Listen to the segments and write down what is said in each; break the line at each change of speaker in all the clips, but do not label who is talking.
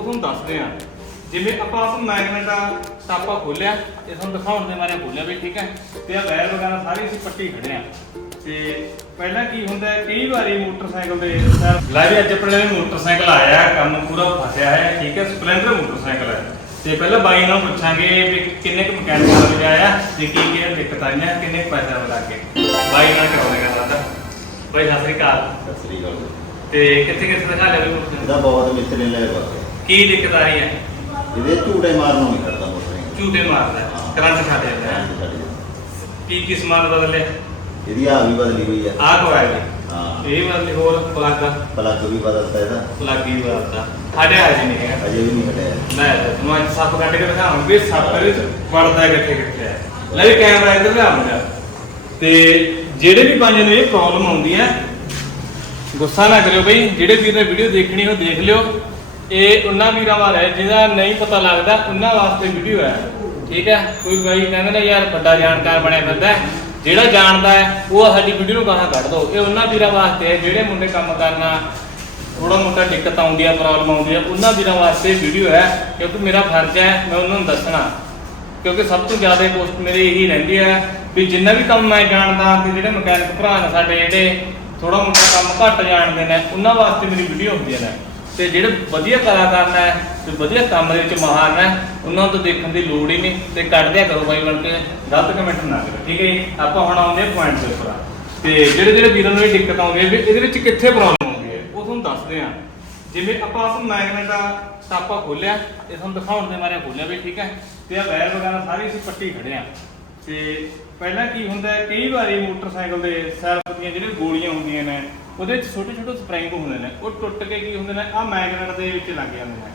ਉਹ ਤੁਹਾਨੂੰ ਦੱਸਦੇ ਆ। ਜਿਵੇਂ ਆਪਾਂ ਆਪ ਮੈਗਨੇਟ ਆ ਟਾਪਾ ਖੋਲਿਆ ਇਹ ਤੁਹਾਨੂੰ ਦਿਖਾਉਣ ਦੇ ਮਾਰੇ ਖੋਲਿਆ ਵੀ ਠੀਕ ਹੈ। ਤੇ ਆ ਵਾਇਰ ਵਗੈਰਾ ਸਾਰੀ ਅਸੀਂ ਪੱਟੀ ਖੜੇ ਆ। ਤੇ ਪਹਿਲਾਂ ਕੀ ਹੁੰਦਾ ਹੈ, ਕਈ ਵਾਰੀ ਮੋਟਰਸਾਈਕਲ ਦੇ ਲੈ ਵੀ ਅੱਜ ਆਪਣੇ ਲਈ ਮੋਟਰਸਾਈਕਲ ਆਇਆ ਕੰਮ ਪੂਰਾ ਫਸਿਆ ਹੈ ਠੀਕ ਹੈ ਸਪਲੈਂਡਰ ਮੋਟਰਸਾਈਕਲ ਹੈ। ਤੇ ਪਹਿਲਾਂ ਬਾਈ ਨੂੰ ਪੁੱਛਾਂਗੇ ਵੀ ਕਿੰਨੇ ਕੁ ਮਕੈਨਿਕਲ ਵਿੱਚ ਆਇਆ ਤੇ ਕੀ ਕੀ ਦਿੱਕਤ ਆਈਆਂ ਕਿੰਨੇ ਕੁ ਪੈਸੇ ਲੱਗੇ ਬਾਈ ਨਾਲ ਕਰਾਉਣੇ ਗੱਲ ਤਾਂ? ਬਾਈ ਸਤਿ ਸ੍ਰੀ ਅਕਾਲ।
ਸਤਿ ਸ੍ਰੀ ਅਕਾਲ
ਤੇ ਕਿੱਥੇ ਕਿੱਥੇ ਦਿਖਾ ਲਿਆ ਵੀ ਮੋਟਰਸਾਈਕਲ?
ਇਹਦਾ ਬਹੁਤ ਮਿਸਤਰੀ ਲੈ ਬਾਤ
ਕੀ ਦਿੱਕਤ ਆ ਰਹੀ ਹੈ
ਇਹਦੇ ਝੂਟੇ ਮਾਰਨ ਨੂੰ ਨਹੀਂ ਕਰਦਾ ਮੋਟਰਸਾਈਕਲ
ਝੂਟੇ ਮਾਰਦਾ ਹੈ, ਕਰੰਟ ਛੱਡ ਜਾਂਦਾ ਹੈ। ਕੀ ਕੀ ਸਮਾਨ ਬਦਲਿਆ?
ਇਹਦੀ ਆ ਵੀ ਬਦਲੀ ਹੋਈ ਆ।
ਆਹ ਕੋ ਆਇਆ
ਹਾਂ।
ਇਹ ਬਦਲੀ ਹੋਰ ਪਲੱਗ
ਪਲੱਗ ਵੀ ਬਦਲਤਾ ਇਹਦਾ।
ਪਲੱਗ ਹੀ ਬਦਲਦਾ ਸਾਡੇ ਹਾਜੇ ਨਹੀਂ ਹੈਗਾ।
ਅਜੇ ਵੀ ਨਹੀਂ ਹਟਿਆ
ਮੈਂ ਤੁਹਾਨੂੰ ਅੱਜ ਸੱਪ ਕੱਢ ਕੇ ਦਿਖਾਵਾਂਗਾ ਵੀ ਸੱਪ ਵਿੱਚ ਵੜਦਾ ਕਿੱਥੇ ਕਿੱਥੇ ਹੈ ਲੈ ਵੀ ਕੈਮਰਾ ਇੱਧਰ ਲਿਆਉਂਗਾ ਤੇ ਜਿਹੜੇ ਵੀ ਪੰਜ ਨੂੰ ਇਹ ਪ੍ਰੋਬਲਮ ਆਉਂਦੀ ਹੈ ਗੁੱਸਾ ਨਾ ਕਰਿਓ ਬਈ। ਜਿਹੜੇ ਵੀਰ ਨੇ ਵੀਡੀਓ ਦੇਖਣੀ ਉਹ ਦੇਖ ਲਿਓ। ਇਹ ਉਹਨਾਂ ਵੀਰਾਂ ਵਾਲਾ ਜਿਹਦਾ ਨਹੀਂ ਪਤਾ ਲੱਗਦਾ, ਉਹਨਾਂ ਵਾਸਤੇ ਵੀਡੀਓ ਹੈ। ਠੀਕ ਹੈ? ਕੋਈ ਬਾਈ ਕਹਿੰਦਾ ਨਾ, ਯਾਰ ਵੱਡਾ ਜਾਣਕਾਰ ਬਣਿਆ ਫਿਰਦਾ ਜਿਹੜਾ ਜਾਣਦਾ ਹੈ, ਉਹ ਸਾਡੀ ਵੀਡੀਓ ਨੂੰ ਗਾਹਾਂ ਕੱਢ ਦੋ। ਇਹ ਉਹਨਾਂ ਵੀਰਾਂ ਵਾਸਤੇ ਹੈ, ਜਿਹੜੇ ਮੁੰਡੇ ਕੰਮ ਕਰਨਾ ਥੋੜਾ ਮੋਟਾ ਦਿੱਕਤ ਆਉਂਦੀ ਆ ਪ੍ਰੋਬਲਮ ਆਉਂਦੀ ਆ, ਉਹਨਾਂ ਵੀਰਾਂ ਵਾਸਤੇ ਵੀਡੀਓ ਹੈ, ਕਿਉਂਕਿ ਮੇਰਾ ਫਰਜ਼ ਹੈ, ਮੈਂ ਉਹਨਾਂ ਨੂੰ ਦੱਸਣਾ। ਕਿਉਂਕਿ ਸਭ ਤੋਂ ਜ਼ਿਆਦਾ ਪੋਸਟ ਮੇਰੇ ਇਹੀ ਰਹਿੰਦੀ ਹੈ ਵੀ ਜਿੰਨਾ ਵੀ ਕੰਮ ਮੈਂ ਜਾਣਦਾ ਤੇ ਜਿਹੜੇ ਮਕੈਨਿਕ ਭਰਾ ਨੇ ਸਾਡੇ ਜਿਹੜੇ ਥੋੜਾ ਮੋਟਾ ਕੰਮ ਘੱਟ ਜਾਣਦੇ ਨੇ, ਉਹਨਾਂ ਵਾਸਤੇ ਮੇਰੀ ਵੀਡੀਓ ਹੁੰਦੀਆਂ ਨੇ। ਤੇ ਜਿਹੜੇ ਵਧੀਆ ਕਲਾਕਾਰ ਨੇ, ਤੇ ਵਧੀਆ ਕੰਮ ਦੇ ਵਿੱਚ ਮਾਹਰ ਨੇ, ਉਹਨਾਂ ਤੋਂ ਦੇਖਣ ਦੀ ਲੋੜ ਹੀ ਨਹੀਂ ਤੇ ਕੱਢ ਦਿਆ ਕਰੋ ਬਾਈ ਬਣ ਕੇ। ਗਲਤ ਕਮੈਂਟ ਨਾ ਕਰੋ, ਠੀਕ ਹੈ ਜੀ? ਆਪਾਂ ਹੁਣ ਆਉਂਦੇ ਪੁਆਇੰਟ ਦੇ ਉੱਪਰ। ਤੇ ਜਿਹੜੇ ਜਿਹੜੇ ਵੀਰਾਂ ਨੂੰ ਇਹ ਦਿੱਕਤ ਆਉਂਦੀ ਹੈ ਵੀ ਇਹਦੇ ਵਿੱਚ ਕਿੱਥੇ ਪ੍ਰੋਬਲਮ ਆਉਂਦੀ ਹੈ, ਉਹ ਤੁਹਾਨੂੰ ਦੱਸਦੇ ਆ ਜਿਵੇਂ ਆਪਾਂ ਆਪ ਮੈਗਨੇਟ ਦਾ ਟਾਪਾ ਖੋਲਿਆ ਇਹ ਤੁਹਾਨੂੰ ਦਿਖਾਉਣ ਦੇ ਮਾਰੇ ਖੋਲਿਆ ਵੀ ਠੀਕ ਹੈ। ਤੇ ਆ ਵਾਇਰ ਵਗੈਰਾ ਸਾਰੀ ਅਸੀਂ ਪੱਟੀ ਖੜੇ ਆ ਤੇ ਪਹਿਲਾਂ ਕੀ ਹੁੰਦਾ ਹੈ, ਕਈ ਵਾਰੀ ਮੋਟਰਸਾਈਕਲ ਦੇ ਸੈਲਫ ਦੀਆਂ ਜਿਹੜੀਆਂ ਗੋਲੀਆਂ ਹੁੰਦੀਆਂ ਨੇ, ਉਹਦੇ ਵਿੱਚ ਛੋਟੇ ਛੋਟੇ ਸਪ੍ਰਿੰਗ ਹੁੰਦੇ ਨੇ, ਉਹ ਟੁੱਟ ਕੇ ਕੀ ਹੁੰਦੇ ਨੇ ਆ ਮੈਗਨੇਟ ਦੇ ਵਿੱਚ ਲੱਗ ਜਾਂਦੇ ਨੇ।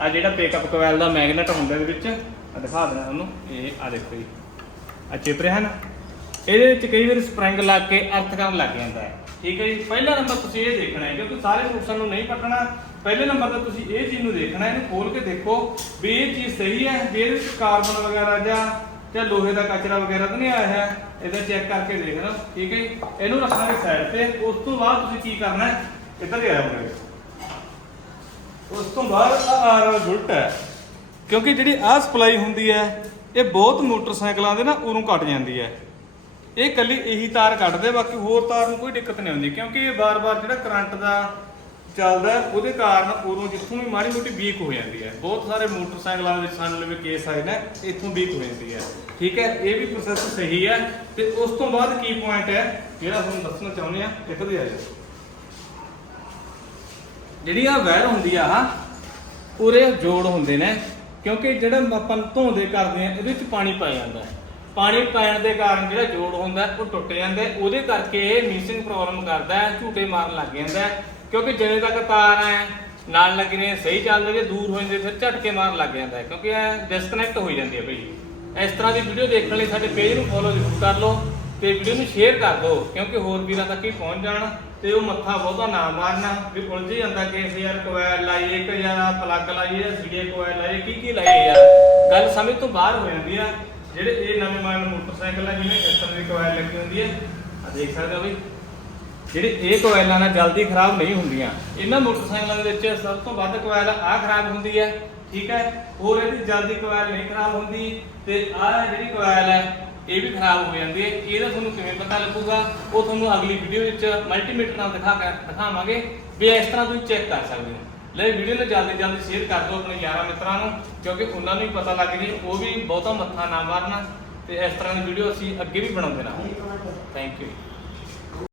ਆ ਜਿਹੜਾ ਪਿਕਅਪ ਕੋਇਲ ਦਾ ਮੈਗਨੇਟ ਹੁੰਦਾ ਇਹਦੇ ਵਿੱਚ ਆ ਦਿਖਾ ਦੇਣਾ ਤੁਹਾਨੂੰ, ਇਹ ਆ ਦੇਖੋ ਜੀ। ਆ ਚਿਪ ਰਿਹਾ ਨਾ ਇਹਦੇ ਵਿੱਚ ਕਈ ਵਾਰੀ ਸਪ੍ਰਿੰਗ ਲੱਗ ਕੇ ਅਰਥ ਕਰਨ ਲੱਗ ਜਾਂਦਾ ਹੈ। ਠੀਕ ਹੈ ਜੀ, ਪਹਿਲਾ ਨੰਬਰ ਤੁਸੀਂ ਇਹ ਦੇਖਣਾ ਹੈ, ਕਿਉਂਕਿ ਸਾਰੇ ਨੁਕਸਾਨ ਨੂੰ ਨਹੀਂ ਪਟਣਾ ਪਹਿਲੇ ਨੰਬਰ ਤੇ ਤੁਸੀਂ ਇਹ ਚੀਜ਼ ਨੂੰ ਦੇਖਣਾ, ਇਹਨੂੰ ਖੋਲ ਕੇ ਦੇਖੋ ਵੀ ਇਹ ਚੀਜ਼ ਸਹੀ ਹੈ, ਜੇ ਇਹਦੇ ਵਿੱਚ ਕਾਰਬਨ ਵਗੈਰਾ ਜਾਂ ਜਾਂ ਲੋਹੇ ਦਾ ਕਚਰਾ ਵਗੈਰਾ ਤਾਂ ਨਹੀਂ ਆਇਆ ਹੈ? ਇਹਦਾ ਚੈੱਕ ਕਰਕੇ ਦੇਖਣਾ ਠੀਕ ਹੈ ਜੀ? ਇਹਨੂੰ ਰੱਖਾਂਗੇ ਸਾਈਡ ਤੇ। ਉਸ ਤੋਂ ਬਾਅਦ ਤੁਸੀਂ ਕੀ ਕਰਨਾ ਹੈ? ਇੱਧਰ ਹੀ ਆਇਆ ਹੋਣਾ ਉਸ ਤੋਂ ਬਾਅਦ ਆ ਆਰ ਜੁਲਟ ਹੈ। ਕਿਉਂਕਿ ਜਿਹੜੀ ਆਹ ਸਪਲਾਈ ਹੁੰਦੀ ਹੈ, ਇਹ ਬਹੁਤ ਮੋਟਰਸਾਈਕਲਾਂ ਦੇ ਨਾ ਉਹਨੂੰ ਕੱਟ ਜਾਂਦੀ ਹੈ। ਇਹ ਕੱਲੀ ਇਹੀ ਤਾਰ ਕੱਟਦੇ ਬਾਕੀ ਹੋਰ ਤਾਰ ਨੂੰ ਕੋਈ ਦਿੱਕਤ ਨਹੀਂ ਆਉਂਦੀ। ਕਿਉਂਕਿ ਇਹ ਬਾਰ-ਬਾਰ ਜਿਹੜਾ ਕਰੰਟ ਦਾ ਚੱਲਦਾ ਉਹਦੇ ਕਾਰਨ ਉਰੋਂ ਜਿੱਥੋਂ ਵੀ ਮਾੜੀ ਮੋਟੀ ਵੀਕ ਹੋ ਜਾਂਦੀ ਹੈ। ਬਹੁਤ ਸਾਰੇ ਮੋਟਰਸਾਈਕਲਾਂ ਦੇ ਸਾਨੂੰ ਲਵੇ ਕੇਸ ਆਏ ਨੇ, ਇੱਥੋਂ ਵੀਕ ਹੋ ਜਾਂਦੀ ਹੈ। ਠੀਕ ਹੈ, ਇਹ ਵੀ ਪ੍ਰੋਸੈਸ ਸਹੀ ਹੈ। ਤੇ ਉਸ ਤੋਂ ਬਾਅਦ ਕੀ ਪੁਆਇੰਟ ਹੈ, ਜਿਹੜਾ ਤੁਹਾਨੂੰ ਦੱਸਣਾ ਚਾਹੁੰਦੇ ਆ ਇੱਧਰ ਦੇ ਆ ਜਾਓ। ਜਿਹੜੀ ਆ ਵਾਇਰ ਹੁੰਦੀ ਆ, ਆਹ ਪੂਰੇ ਜੋੜ ਹੁੰਦੇ ਨੇ, ਕਿਉਂਕਿ ਜਿਹੜਾ ਆਪਾਂ ਧੋਂਦੇ ਕਰਦੇ ਆ ਇਹਦੇ ਵਿੱਚ ਪਾਣੀ ਪੈ ਜਾਂਦਾ ਹੈ। ਪਾਣੀ ਪੈਣ ਦੇ ਕਾਰਨ ਜਿਹੜਾ ਜੋੜ ਹੁੰਦਾ ਉਹ ਟੁੱਟ ਜਾਂਦਾ ਉਹਦੇ ਕਰਕੇ ਇਹ ਮਿਸਿੰਗ ਪ੍ਰੋਬਲਮ ਕਰਦਾ ਹੈ, ਝੂਟੇ ਮਾਰਨ ਲੱਗ ਜਾਂਦਾ ਕਿਉਂਕਿ ਜਦੋਂ ਤੱਕ ਤਾਰ ਹੈ ਨਾਲ ਲੱਗੀ ਨੇ, ਸਹੀ ਚੱਲਦੇ ਜੇ, ਦੂਰ ਹੋ ਜਾਂਦੇ, ਫਿਰ ਝਟਕੇ ਮਾਰਨ ਲੱਗ ਜਾਂਦਾ ਹੈ, ਕਿਉਂਕਿ ਇਹ ਡਿਸਕਨੈਕਟ ਹੋ ਜਾਂਦੀ ਹੈ ਭਾਈ। ਇਸ ਤਰ੍ਹਾਂ ਦੀ ਵੀਡੀਓ ਦੇਖਣ ਲਈ ਸਾਡੇ ਪੇਜ ਨੂੰ ਫੋਲੋ ਜ਼ਰੂਰ ਕਰ ਲਓ ਤੇ ਵੀਡੀਓ ਨੂੰ ਸ਼ੇਅਰ ਕਰ ਦਿਓ, ਕਿਉਂਕਿ ਹੋਰ ਵੀਰਾਂ ਤੱਕ ਹੀ ਪਹੁੰਚ ਜਾਣ ਤੇ ਉਹ ਮੱਥਾ ਬਹੁਤਾ ਨਾ ਮਾਰਨਾ, ਵੀ ਉਲਝ ਹੀ ਜਾਂਦਾ ਕਿ ਅਸੀਂ ਯਾਰ ਕੋਇਲ ਲਾਈਏ ਕਿ ਯਾਰ ਪਲੱਗ ਲਾਈਏ ਜਾਂ ਸੀੜੇ ਕੋਇਲ ਲਾਈਏ ਕੀ ਕੀ ਲਾਈਏ ਯਾਰ? ਗੱਲ ਸਮਝ ਤੋਂ ਬਾਹਰ ਹੋ ਜਾਂਦੀ ਆ। ਜਿਹੜੇ ਇਹ ਨਵੇਂ ਮਾਡਲ ਮੋਟਰਸਾਈਕਲ ਆ, ਜਿਹਨੇ ਇਸ ਤਰ੍ਹਾਂ ਦੀ ਕੋਇਲ ਲੱਗੀ ਹੁੰਦੀ ਹੈ ਆ ਦੇਖ ਸਕਦੇ ਹੋ ਬਈ। ਜਿਹੜੇ ਇਹ ਕੋਇਲਾਂ ਨਾਲ ਜਲਦੀ ਖਰਾਬ ਨਹੀਂ ਹੁੰਦੀਆਂ। ਇਹਨਾਂ ਮੋਟਰਸਾਈਕਲਾਂ ਦੇ ਵਿੱਚ ਸਭ ਤੋਂ ਵੱਧ ਕੋਇਲ ਆਹ ਖਰਾਬ ਹੁੰਦੀ ਹੈ, ਠੀਕ ਹੈ? ਹੋਰ ਇਹਦੀ ਜਲਦੀ ਕੋਇਲ ਨਹੀਂ ਖਰਾਬ ਹੁੰਦੀ ਤੇ ਆਹ ਜਿਹੜੀ ਕੋਇਲ ਹੈ, ਇਹ ਵੀ ਖਰਾਬ ਹੋ ਜਾਂਦੀ ਹੈ। ਇਹਦਾ ਤੁਹਾਨੂੰ ਕਿਵੇਂ ਪਤਾ ਲੱਗੂਗਾ? ਉਹ ਤੁਹਾਨੂੰ ਅਗਲੀ ਵੀਡੀਓ ਵਿੱਚ ਮਲਟੀਮੀਟਰ ਨਾਲ ਦਿਖਾ ਕੇ ਦਿਖਾਵਾਂਗੇ ਵੀ ਇਸ ਤਰ੍ਹਾਂ ਤੁਸੀਂ ਚੈੱਕ ਕਰ ਸਕਦੇ ਹੋ। ਲੈ ਵੀਡੀਓ ਨੂੰ ਜਲਦੀ ਜਲਦੀ ਸ਼ੇਅਰ ਕਰ ਦਿਓ ਆਪਣੇ ਯਾਰਾਂ ਮਿੱਤਰਾਂ ਨੂੰ, ਕਿਉਂਕਿ ਉਹਨਾਂ ਨੂੰ ਵੀ ਪਤਾ ਲੱਗ ਜੇ, ਉਹ ਵੀ ਬਹੁਤਾ ਮੱਥਾ ਨਾ ਮਾਰਨਾ ਤੇ ਇਸ ਤਰ੍ਹਾਂ ਦੀ ਵੀਡੀਓ ਅਸੀਂ ਅੱਗੇ ਵੀ ਬਣਾਉਂਦੇ ਰਹਾਂਗੇ। Thank you